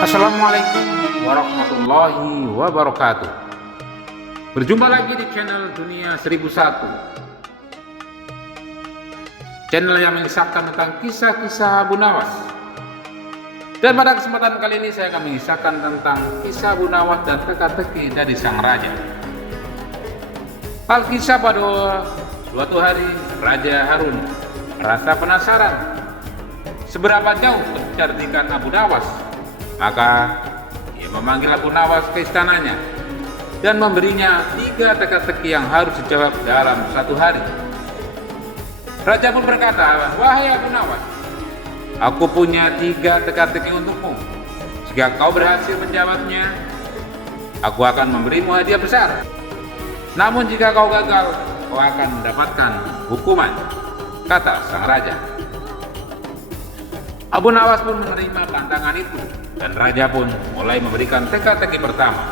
Assalamualaikum warahmatullahi wabarakatuh. Berjumpa lagi di channel Dunia 1001, channel yang mengisahkan tentang kisah-kisah Abu Nawas. Dan pada kesempatan kali ini saya akan mengisahkan tentang kisah Abu Nawas dan teka-teki dari sang raja. Alkisah pada suatu hari Raja Harun merasa penasaran seberapa jauh kecerdikan Abu Nawas. Maka ia memanggil Abu Nawas ke istananya dan memberinya 3 teka-teki yang harus dijawab dalam 1 hari. Raja pun berkata, "Wahai Abu Nawas, aku punya 3 teka-teki untukmu. Jika kau berhasil menjawabnya, aku akan memberimu hadiah besar. Namun jika kau gagal, kau akan mendapatkan hukuman," kata sang raja. Abu Nawas pun menerima tantangan itu, dan raja pun mulai memberikan teka-teki pertama.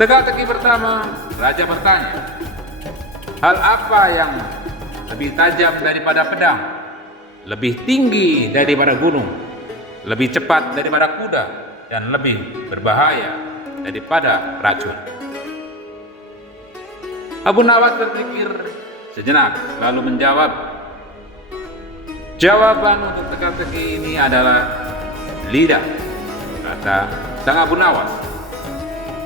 Teka-teki pertama, raja bertanya, "Hal apa yang lebih tajam daripada pedang, lebih tinggi daripada gunung, lebih cepat daripada kuda, dan lebih berbahaya daripada racun?" Abu Nawas berpikir sejenak lalu menjawab, "Jawaban untuk teka-teki ini adalah lidah," kata sang Abu Nawas.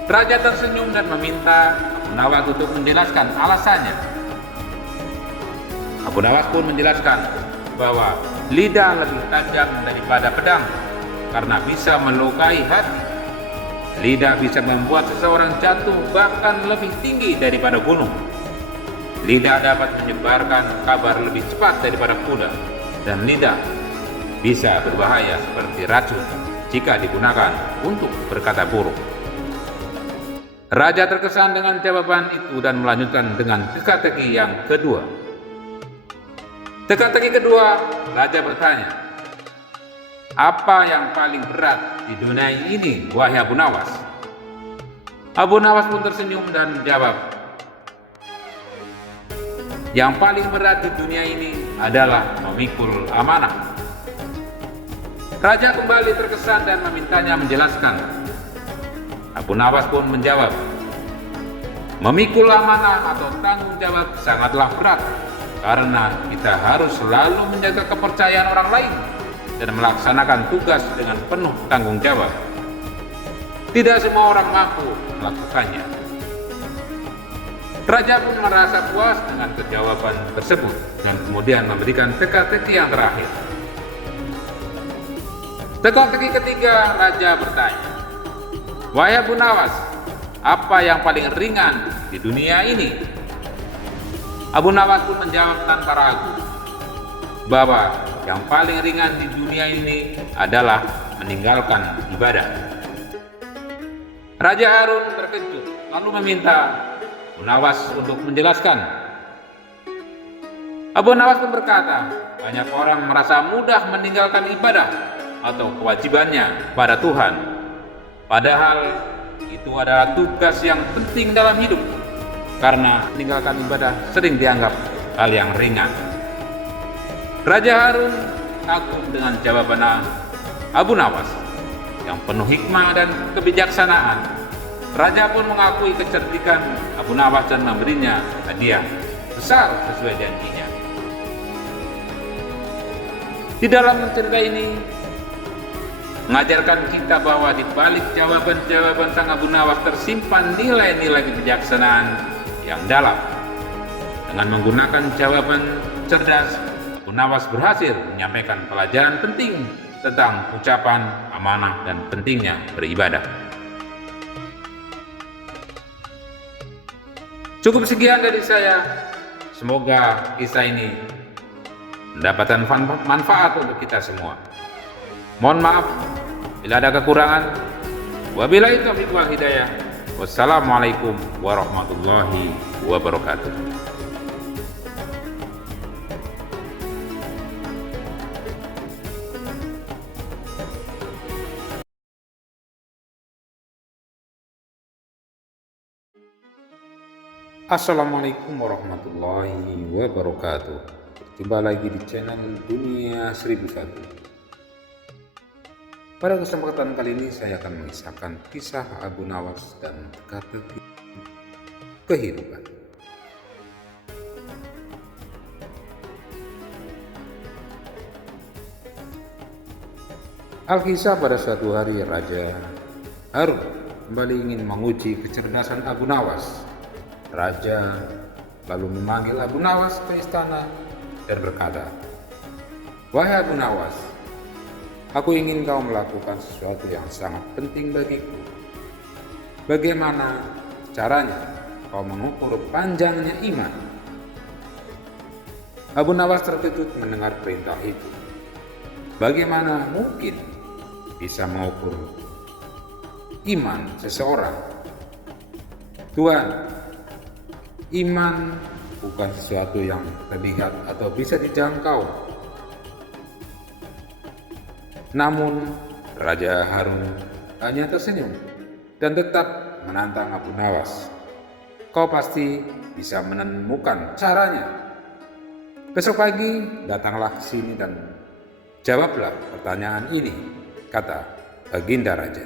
Raja tersenyum dan meminta Abu Nawas untuk menjelaskan alasannya. Abu Nawas pun menjelaskan bahwa lidah lebih tajam daripada pedang karena bisa melukai hati. Lidah bisa membuat seseorang jatuh bahkan lebih tinggi daripada gunung. Lidah dapat menyebarkan kabar lebih cepat daripada kuda, dan lidah bisa berbahaya seperti racun jika digunakan untuk berkata buruk. Raja terkesan dengan jawaban itu dan melanjutkan dengan teka-teki yang kedua. Teka-teki kedua, raja bertanya, "Apa yang paling berat di dunia ini, wahai Abu Nawas?" Abu Nawas pun tersenyum dan menjawab, "Yang paling berat di dunia ini adalah memikul amanah." Raja kembali terkesan dan memintanya menjelaskan. Abu Nawas pun menjawab, "Memikul amanah atau tanggung jawab sangatlah berat karena kita harus selalu menjaga kepercayaan orang lain dan melaksanakan tugas dengan penuh tanggung jawab. Tidak semua orang mampu melakukannya." Raja pun merasa puas dengan jawaban tersebut dan kemudian memberikan teka-teki yang terakhir. Teka-teki ketiga, raja bertanya, "Wahai Abu Nawas, apa yang paling ringan di dunia ini?" Abu Nawas pun menjawab tanpa ragu bahwa yang paling ringan di dunia ini adalah meninggalkan ibadah. Raja Harun terkejut lalu meminta Abu Nawas untuk menjelaskan. Abu Nawas pun berkata, "Banyak orang merasa mudah meninggalkan ibadah atau kewajibannya pada Tuhan. Padahal itu adalah tugas yang penting dalam hidup, karena meninggalkan ibadah sering dianggap hal yang ringan." Raja Harun kagum dengan jawaban Abu Nawas yang penuh hikmah dan kebijaksanaan. Raja pun mengakui kecerdikan Abu Nawas dan memberinya hadiah besar sesuai janjinya. Di dalam cerita ini mengajarkan kita bahwa di balik jawaban-jawaban sang Abu Nawas tersimpan nilai-nilai kebijaksanaan yang dalam. Dengan menggunakan jawaban cerdas, Abu Nawas berhasil menyampaikan pelajaran penting tentang ucapan, amanah, dan pentingnya beribadah. Cukup sekian dari saya. Semoga kisah ini mendapatkan manfaat untuk kita semua. Mohon maaf bila ada kekurangan. Wabillahi taufiq wal hidayah. Wassalamualaikum warahmatullahi wabarakatuh. Assalamualaikum warahmatullahi wabarakatuh. Jumpa lagi di channel Dunia 1001. Pada kesempatan kali ini saya akan mengisahkan kisah Abu Nawas dan teka-teki kehidupan. Alkisah pada suatu hari Raja Harun kembali ingin menguji kecerdasan Abu Nawas. Raja lalu memanggil Abu Nawas ke istana dan berkata, "Wahai Abu Nawas, aku ingin kau melakukan sesuatu yang sangat penting bagiku. Bagaimana caranya kau mengukur panjangnya iman?" Abu Nawas terkejut mendengar perintah itu. Bagaimana mungkin bisa mengukur iman seseorang? Tuan, iman bukan sesuatu yang terlihat atau bisa dijangkau. Namun Raja Harun hanya tersenyum dan tetap menantang Abu Nawas. "Kau pasti bisa menemukan caranya. Besok pagi datanglah ke sini dan jawablah pertanyaan ini," kata Baginda Raja.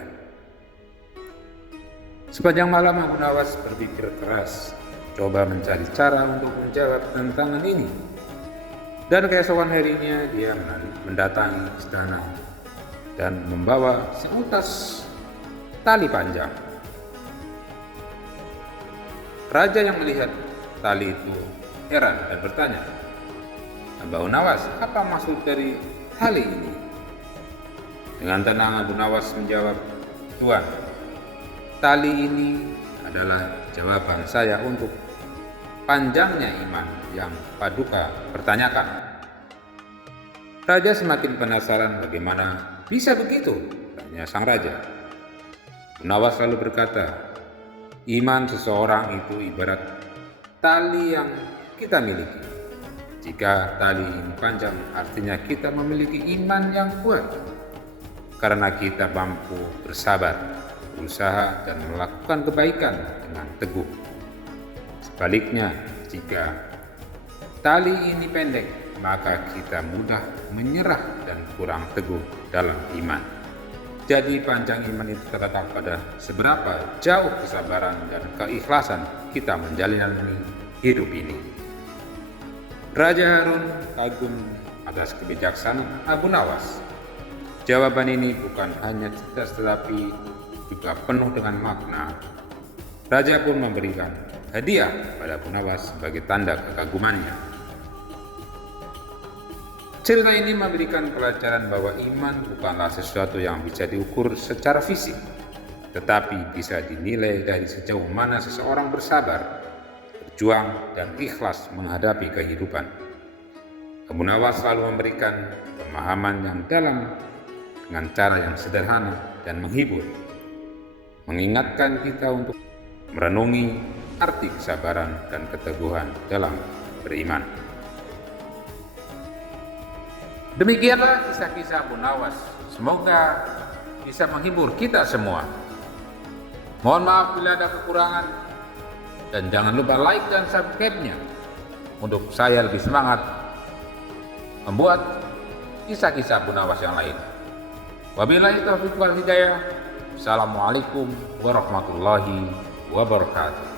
Sepanjang malam Abu Nawas berpikir keras, coba mencari cara untuk menjawab tantangan ini. Dan keesokan harinya dia mendatangi istana dan membawa seutas tali panjang. Raja yang melihat tali itu heran dan bertanya, "Abu Nawas, apa maksud dari tali ini?" Dengan tenang Abu Nawas menjawab, "Tuan, tali ini adalah jawaban saya untuk panjangnya iman yang Paduka pertanyakan." Raja semakin penasaran, bagaimana bisa begitu? Tanya sang raja. Abu Nawas lalu berkata, "Iman seseorang itu ibarat tali yang kita miliki. Jika tali ini panjang, artinya kita memiliki iman yang kuat. Karena kita mampu bersabar, berusaha, dan melakukan kebaikan dengan teguh. Sebaliknya, jika tali ini pendek, maka kita mudah menyerah dan kurang teguh dalam iman. Jadi panjang iman itu terletak pada seberapa jauh kesabaran dan keikhlasan kita menjalani hidup ini." Raja Harun kagum atas kebijaksanaan Abu Nawas. Jawaban ini bukan hanya cerdas tetapi juga penuh dengan makna. Raja pun memberikan hadiah pada Abu Nawas sebagai tanda kekagumannya. Cerita ini memberikan pelajaran bahwa iman bukanlah sesuatu yang bisa diukur secara fisik, tetapi bisa dinilai dari sejauh mana seseorang bersabar, berjuang, dan ikhlas menghadapi kehidupan. Abu Nawas selalu memberikan pemahaman yang dalam dengan cara yang sederhana dan menghibur, mengingatkan kita untuk merenungi arti kesabaran dan keteguhan dalam beriman. Demikianlah kisah-kisah Abu Nawas. Semoga bisa menghibur kita semua. Mohon maaf bila ada kekurangan, dan jangan lupa like dan subscribe-nya untuk saya lebih semangat membuat kisah-kisah Abu Nawas yang lain. Wabillahi taufiq wal hidayah. Assalamualaikum warahmatullahi wabarakatuh.